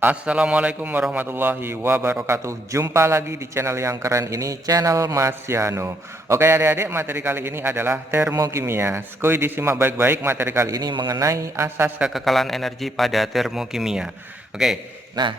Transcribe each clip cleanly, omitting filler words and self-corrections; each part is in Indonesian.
Assalamualaikum warahmatullahi wabarakatuh. Jumpa lagi di channel yang keren ini, channel Mas Yano. Oke adik-adik, materi kali ini adalah termokimia. Skuy disimak baik-baik, materi kali ini mengenai asas kekekalan energi pada termokimia. Oke, nah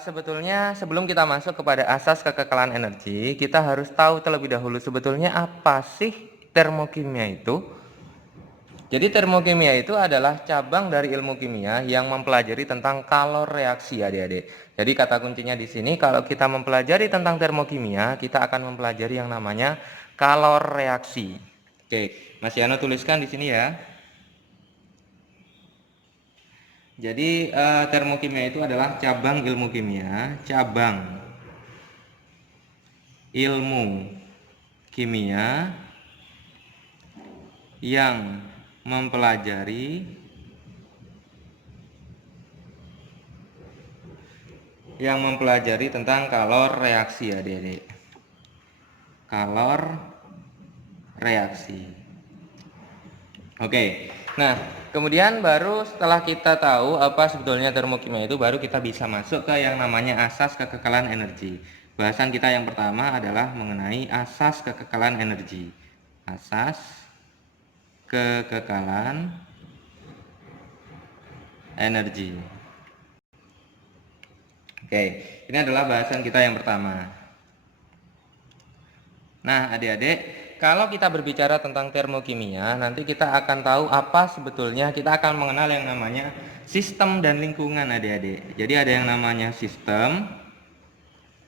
sebetulnya sebelum kita masuk kepada asas kekekalan energi, kita harus tahu terlebih dahulu sebetulnya apa sih termokimia itu. Jadi termokimia itu adalah cabang dari ilmu kimia yang mempelajari tentang kalor reaksi adik-adik. Jadi kata kuncinya di sini, kalau kita mempelajari tentang termokimia, kita akan mempelajari yang namanya kalor reaksi. Oke, Mas Yano tuliskan di sini ya. Jadi termokimia itu adalah cabang ilmu kimia, yang mempelajari tentang kalor reaksi adik-adik. Kalor reaksi. Oke. Nah, kemudian baru setelah kita tahu apa sebetulnya termokimia itu, baru kita bisa masuk ke yang namanya asas kekekalan energi. Bahasan kita yang pertama adalah mengenai asas kekekalan energi. Asas kekekalan energi. Oke, ini adalah bahasan kita yang pertama. Nah, adik-adik, kalau kita berbicara tentang termokimia, nanti kita akan tahu apa sebetulnya, kita akan mengenal yang namanya sistem dan lingkungan adik-adik. Jadi ada yang namanya sistem,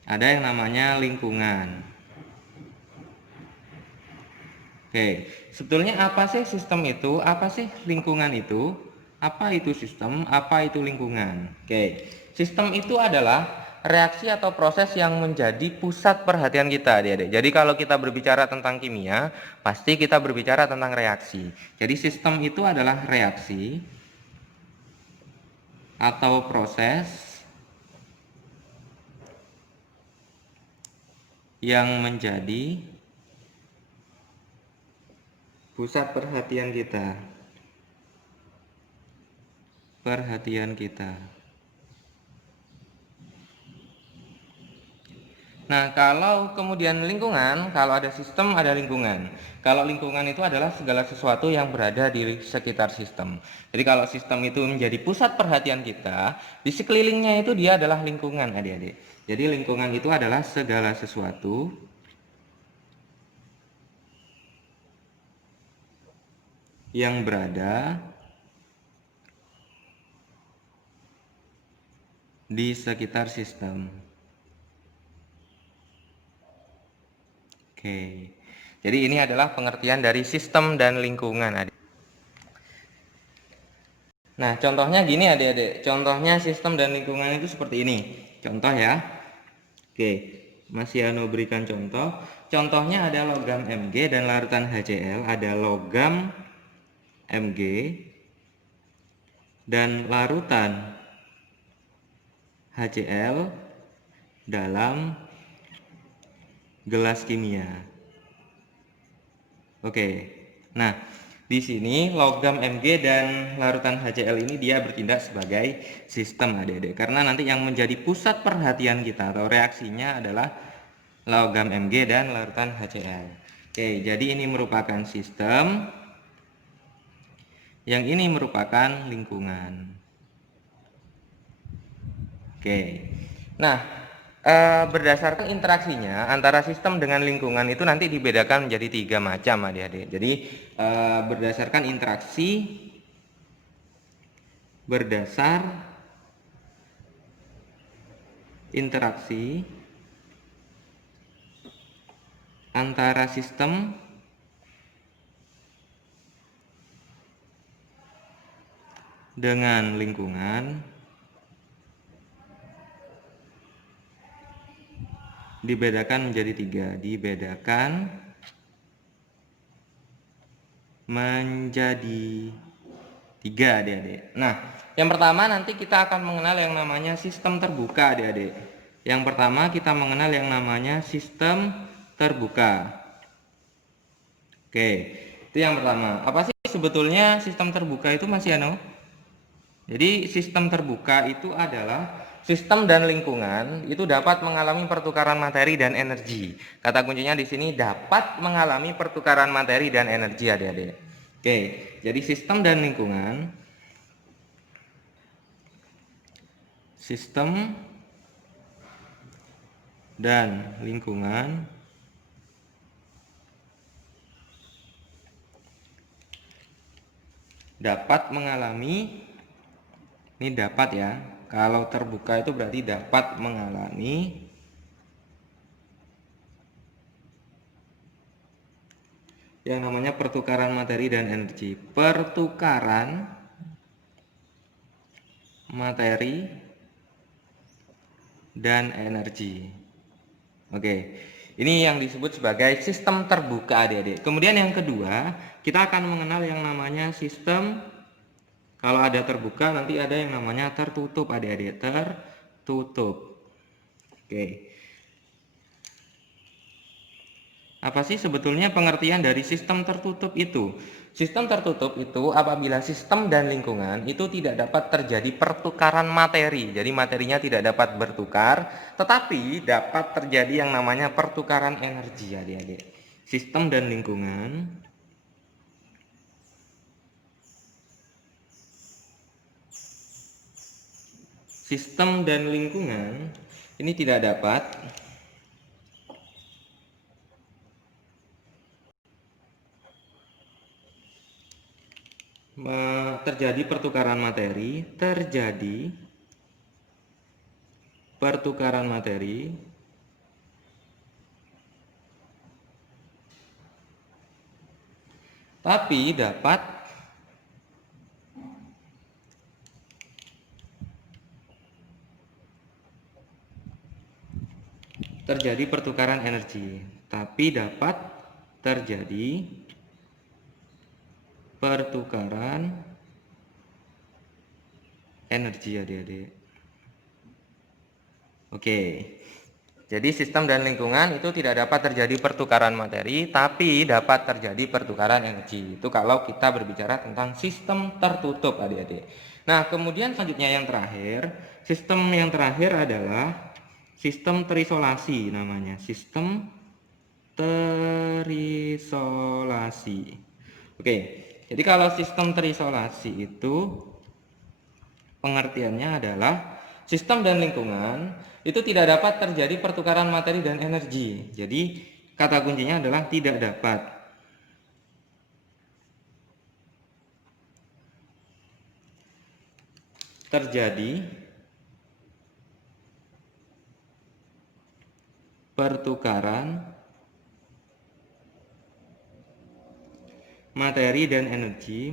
ada yang namanya lingkungan. Oke, sebetulnya apa sih sistem itu? Apa sih lingkungan itu? Apa itu sistem? Apa itu lingkungan? Oke, sistem itu adalah reaksi atau proses yang menjadi pusat perhatian kita adik-adik. Jadi kalau kita berbicara tentang kimia, pasti kita berbicara tentang reaksi. Jadi sistem itu adalah reaksi atau proses yang menjadi pusat perhatian kita. Nah, kalau kemudian lingkungan, kalau ada sistem, ada lingkungan. Kalau lingkungan itu adalah segala sesuatu yang berada di sekitar sistem. Jadi kalau sistem itu menjadi pusat perhatian kita, di sekelilingnya itu dia adalah lingkungan adik-adik. Jadi lingkungan itu adalah segala sesuatu yang berada di sekitar sistem. Oke. Jadi ini adalah pengertian dari sistem dan lingkungan adik. Nah, contohnya gini adik-adik. Contohnya sistem dan lingkungan itu seperti ini. Contoh ya. Oke, Mas Yano berikan contoh. Contohnya ada logam Mg dan larutan HCl. Ada logam Mg dan larutan HCl dalam gelas kimia. Oke. Nah, di sini logam Mg dan larutan HCl ini dia bertindak sebagai sistem adik-adik. Karena nanti yang menjadi pusat perhatian kita atau reaksinya adalah logam Mg dan larutan HCl. Oke, jadi ini merupakan sistem. Yang ini merupakan lingkungan. Oke. Nah, berdasarkan interaksinya antara sistem dengan lingkungan itu nanti dibedakan menjadi 3 macam adik-adik. Jadi berdasarkan interaksi antara sistem dengan lingkungan dibedakan menjadi 3. Dibedakan menjadi 3 adik-adik. Nah, yang pertama nanti kita akan mengenal yang namanya sistem terbuka adik-adik. Yang pertama kita mengenal yang namanya sistem terbuka. Oke, itu yang pertama. Apa sih sebetulnya sistem terbuka itu Mas Yano? Jadi sistem terbuka itu adalah sistem dan lingkungan itu dapat mengalami pertukaran materi dan energi. Kata kuncinya di sini dapat mengalami pertukaran materi dan energi, adik-adik. Oke, jadi sistem dan lingkungan. Sistem dan lingkungan dapat mengalami, ini dapat ya, kalau terbuka itu berarti dapat mengalami yang namanya pertukaran materi dan energi. Pertukaran materi dan energi. Oke, ini yang disebut sebagai sistem terbuka, adik-adik. Kemudian yang kedua, kita akan mengenal yang namanya sistem. Kalau ada terbuka, nanti ada yang namanya tertutup, adik-adik. Tertutup. Oke. Apa sih sebetulnya pengertian dari sistem tertutup itu? Sistem tertutup itu apabila sistem dan lingkungan itu tidak dapat terjadi pertukaran materi. Jadi materinya tidak dapat bertukar, tetapi dapat terjadi yang namanya pertukaran energi, adik-adik. Sistem dan lingkungan ini tidak dapat terjadi pertukaran materi, tapi dapat terjadi pertukaran energi, adik-adik. Oke. Jadi sistem dan lingkungan itu tidak dapat terjadi pertukaran materi, tapi dapat terjadi pertukaran energi. Itu kalau kita berbicara tentang sistem tertutup, adik-adik. Nah, kemudian selanjutnya yang terakhir, sistem yang terakhir adalah sistem terisolasi namanya. Sistem terisolasi. Oke, jadi kalau sistem terisolasi itu pengertiannya adalah sistem dan lingkungan itu tidak dapat terjadi pertukaran materi dan energi. Jadi kata kuncinya adalah tidak dapat terjadi pertukaran materi dan energi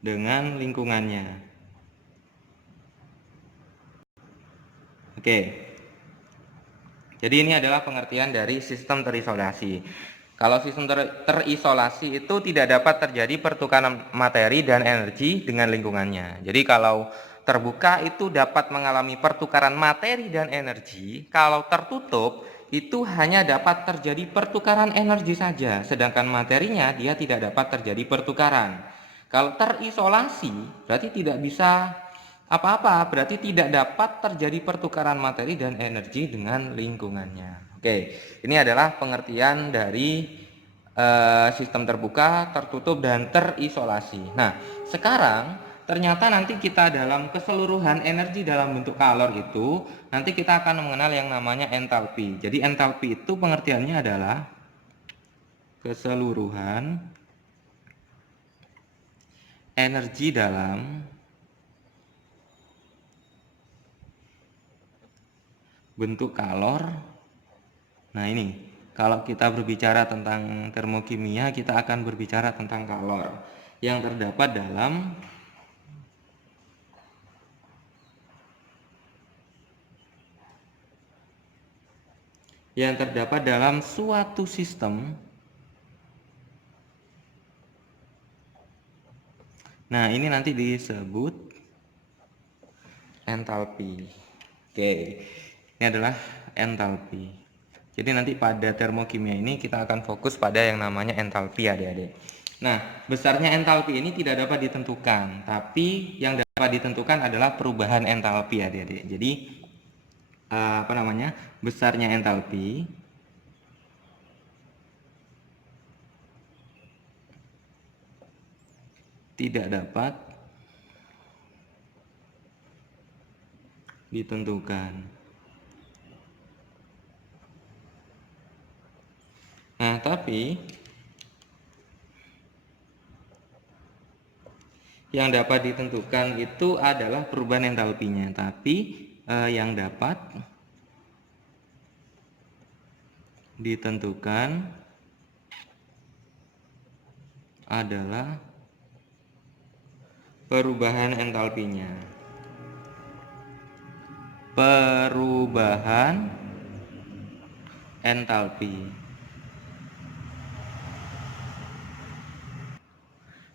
dengan lingkungannya. Oke. Jadi ini adalah pengertian dari sistem terisolasi. Kalau sistem terisolasi itu tidak dapat terjadi pertukaran materi dan energi dengan lingkungannya. Jadi kalau terbuka itu dapat mengalami pertukaran materi dan energi. Kalau tertutup itu hanya dapat terjadi pertukaran energi saja, sedangkan materinya dia tidak dapat terjadi pertukaran. Kalau terisolasi berarti tidak bisa apa-apa, berarti tidak dapat terjadi pertukaran materi dan energi dengan lingkungannya. Oke, ini adalah pengertian dari sistem terbuka, tertutup, dan terisolasi. Nah, sekarang ternyata nanti kita dalam keseluruhan energi dalam bentuk kalor itu, nanti kita akan mengenal yang namanya entalpi. Jadi entalpi itu pengertiannya adalah keseluruhan energi dalam bentuk kalor. Nah ini, kalau kita berbicara tentang termokimia, kita akan berbicara tentang kalor yang terdapat dalam suatu sistem. Nah, ini nanti disebut entalpi. Oke, ini adalah entalpi. Jadi nanti pada termokimia ini kita akan fokus pada yang namanya entalpi, adik-adik. Nah, besarnya entalpi ini tidak dapat ditentukan, tapi yang dapat ditentukan adalah perubahan entalpi adik-adik. Jadi besarnya entalpi tidak dapat ditentukan. Nah, tapi yang dapat ditentukan itu adalah perubahan entalpinya, tapi yang dapat ditentukan adalah perubahan entalpinya. Perubahan entalpi.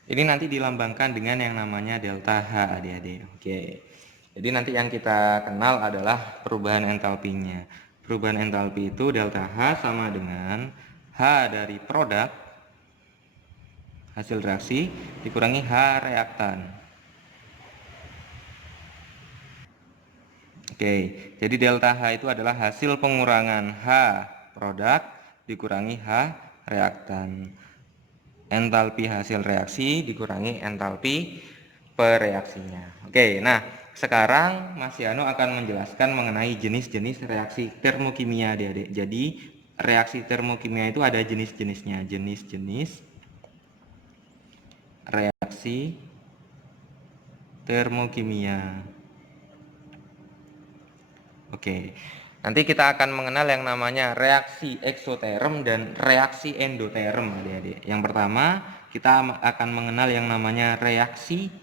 Ini nanti dilambangkan dengan yang namanya delta H, adik-adik. Oke. Jadi nanti yang kita kenal adalah perubahan entalpinya. Perubahan entalpi itu delta H sama dengan H dari produk hasil reaksi dikurangi H reaktan. Oke, jadi delta H itu adalah hasil pengurangan H produk dikurangi H reaktan. Entalpi hasil reaksi dikurangi entalpi pereaksinya. Oke, nah sekarang Mas Yano akan menjelaskan mengenai jenis-jenis reaksi termokimia, adik-adik. Jadi reaksi termokimia itu ada jenis-jenisnya, jenis-jenis reaksi termokimia. Oke, nanti kita akan mengenal yang namanya reaksi eksoterm dan reaksi endoterm, adik-adik. Yang pertama, kita akan mengenal yang namanya reaksi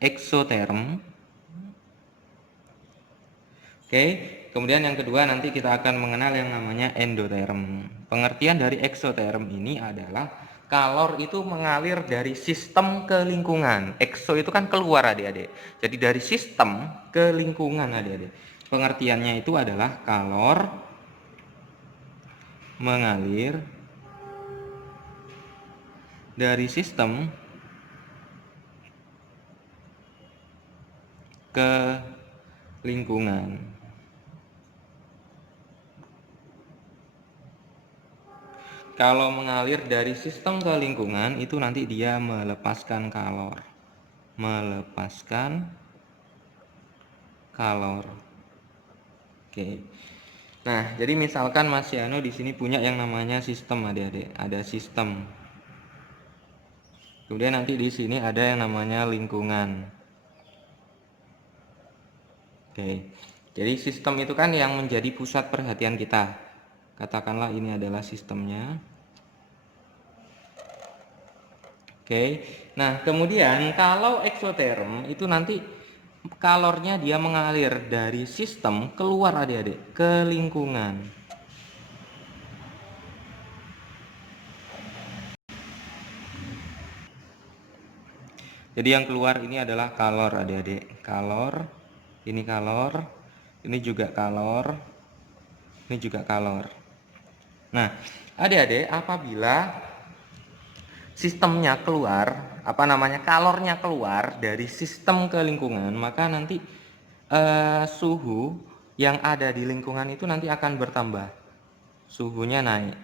eksoterm. Oke, kemudian yang kedua nanti kita akan mengenal yang namanya endoterm. Pengertian dari eksoterm ini adalah kalor itu mengalir dari sistem ke lingkungan. Ekso itu kan keluar, adik-adik. Jadi dari sistem ke lingkungan, adik-adik. Pengertiannya itu adalah kalor mengalir dari sistem ke lingkungan. Kalau mengalir dari sistem ke lingkungan itu nanti dia melepaskan kalor. Melepaskan kalor. Oke. Nah, jadi misalkan Mas Yano di sini punya yang namanya sistem, adik-adik. Ada sistem. Kemudian nanti di sini ada yang namanya lingkungan. Oke. Jadi sistem itu kan yang menjadi pusat perhatian kita. Katakanlah ini adalah sistemnya. Oke. Nah, kemudian kalau eksoterm itu nanti kalornya dia mengalir dari sistem keluar, adik-adik, ke lingkungan. Jadi yang keluar ini adalah kalor, adik-adik. Kalor, ini kalor, ini juga kalor, ini juga kalor. Nah, adik-adik, apabila sistemnya keluar, kalornya keluar dari sistem ke lingkungan, maka nanti suhu yang ada di lingkungan itu nanti akan bertambah, suhunya naik.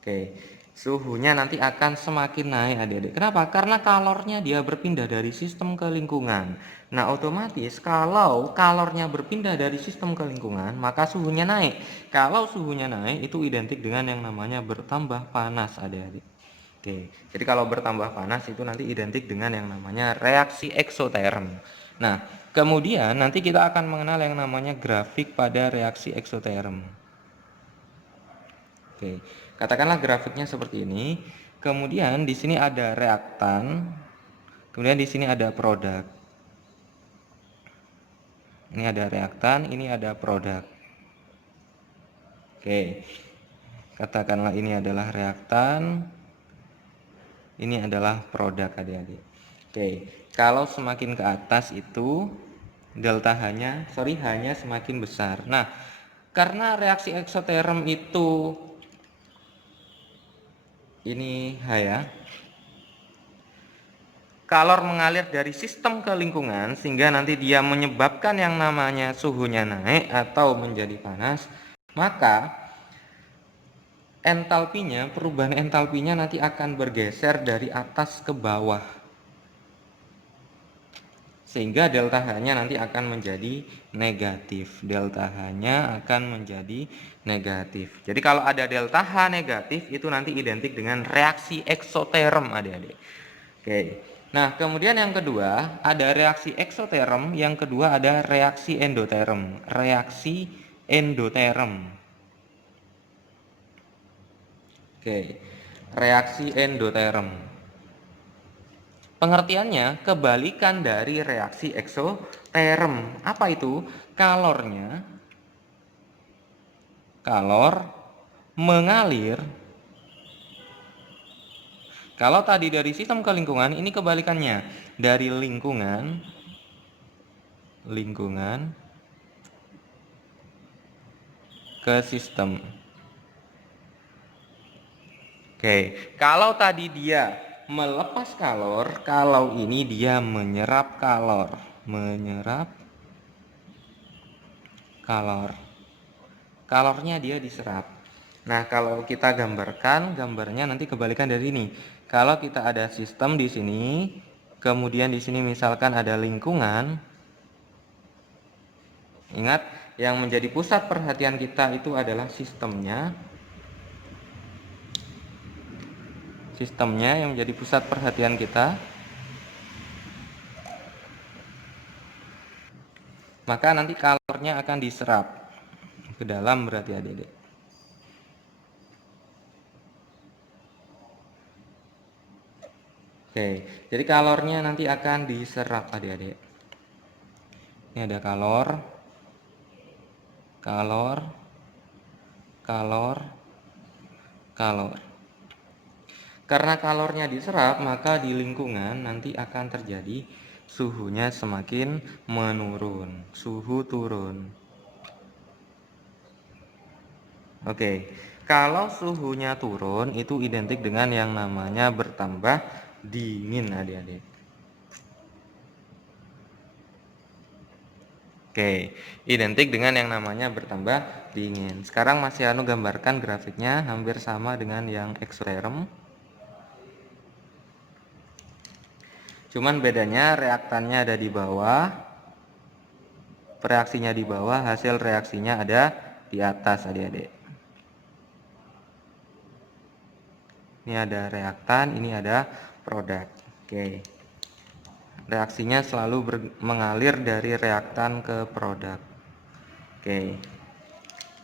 Oke, suhunya nanti akan semakin naik, adik-adik. Kenapa? Karena kalornya dia berpindah dari sistem ke lingkungan. Nah, otomatis kalau kalornya berpindah dari sistem ke lingkungan, maka suhunya naik. Kalau suhunya naik itu identik dengan yang namanya bertambah panas, adik-adik. Oke, jadi kalau bertambah panas itu nanti identik dengan yang namanya reaksi eksoterm. Nah, kemudian nanti kita akan mengenal yang namanya grafik pada reaksi eksoterm. Oke, katakanlah grafiknya seperti ini. Kemudian di sini ada reaktan, kemudian di sini ada produk. Ini ada reaktan, ini ada produk. Oke, katakanlah ini adalah reaktan, ini adalah produk, adik-adik. Oke, kalau semakin ke atas itu delta hanya semakin besar. Nah, karena reaksi eksoterm itu ini H ya. Kalor mengalir dari sistem ke lingkungan sehingga nanti dia menyebabkan yang namanya suhunya naik atau menjadi panas, maka entalpinya, perubahan entalpinya nanti akan bergeser dari atas ke bawah. Sehingga delta H-nya nanti akan menjadi negatif. Delta H-nya akan menjadi negatif. Jadi kalau ada delta H negatif itu nanti identik dengan reaksi eksoterm adik-adik. Oke. Nah, kemudian yang kedua ada reaksi eksoterm, yang kedua ada reaksi endoterm. Reaksi endoterm. Oke. Reaksi endoterm. Pengertiannya kebalikan dari reaksi eksoterm. Apa itu? Kalor mengalir. Kalau tadi dari sistem ke lingkungan, ini kebalikannya. Dari lingkungan ke sistem. Oke, kalau tadi dia melepas kalor, kalau ini dia menyerap kalor. Kalornya dia diserap. Nah, kalau kita gambarkan, gambarnya nanti kebalikan dari ini. Kalau kita ada sistem di sini, kemudian di sini misalkan ada lingkungan. Ingat, yang menjadi pusat perhatian kita itu adalah sistemnya. Sistemnya yang menjadi pusat perhatian kita. Maka nanti kalornya akan diserap ke dalam berarti adik-adik. Oke, jadi kalornya nanti akan diserap adik-adik. Ini ada kalor. Karena kalornya diserap, maka di lingkungan nanti akan terjadi suhunya semakin menurun. Suhu turun. Oke, kalau suhunya turun itu identik dengan yang namanya bertambah dingin adik-adik. Oke, identik dengan yang namanya bertambah dingin. Sekarang Mas Yanu gambarkan grafiknya hampir sama dengan yang eksoterm. Cuman bedanya reaktannya ada di bawah, reaksinya di bawah, hasil reaksinya ada di atas adik-adik. Ini ada reaktan, ini ada produk. Oke. Reaksinya selalu mengalir dari reaktan ke produk. Oke.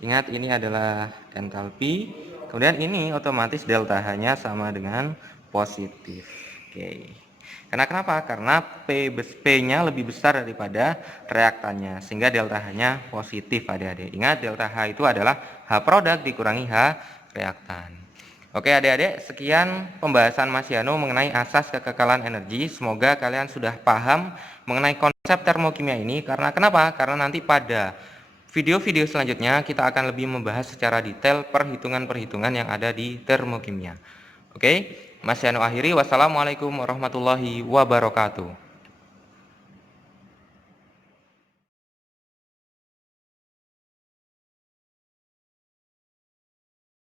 Ingat ini adalah entalpi. Kemudian ini otomatis delta H-nya sama dengan positif. Oke. Kenapa? Karena P-nya lebih besar daripada reaktannya, sehingga delta H-nya positif adik-adik. Ingat delta H itu adalah H produk dikurangi H reaktan. Oke adik-adik, sekian pembahasan Mas Yano mengenai asas kekekalan energi. Semoga kalian sudah paham mengenai konsep termokimia ini. Karena kenapa? Karena nanti pada video-video selanjutnya kita akan lebih membahas secara detail perhitungan-perhitungan yang ada di termokimia. Oke, Mas Yano akhiri. Wassalamualaikum warahmatullahi wabarakatuh.